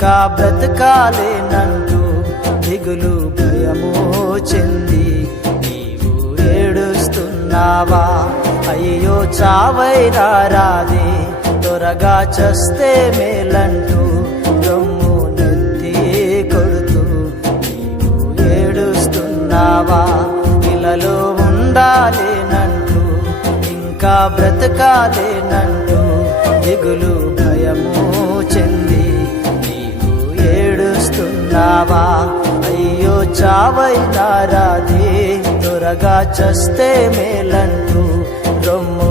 ఇంకా బ్రతకాలేనంటూ దిగులు భయము చెంది నీవు ఏడుస్తున్నావా? అయ్యో చావైనా రాదే, త్వరగా చస్తే మేలంటూ రొమ్ము నెత్తి కొడుతూ నీవు ఏడుస్తున్నావా? ఇలలో ఉండాలేనంటూ ఇంకా బ్రతకాలేనంటూ దిగులు భయము చెంది నీవు ఏడుస్తున్నావా? అయ్యో చావైనా రాదే, త్వరగా చస్తే మేలంటూ రొమ్ము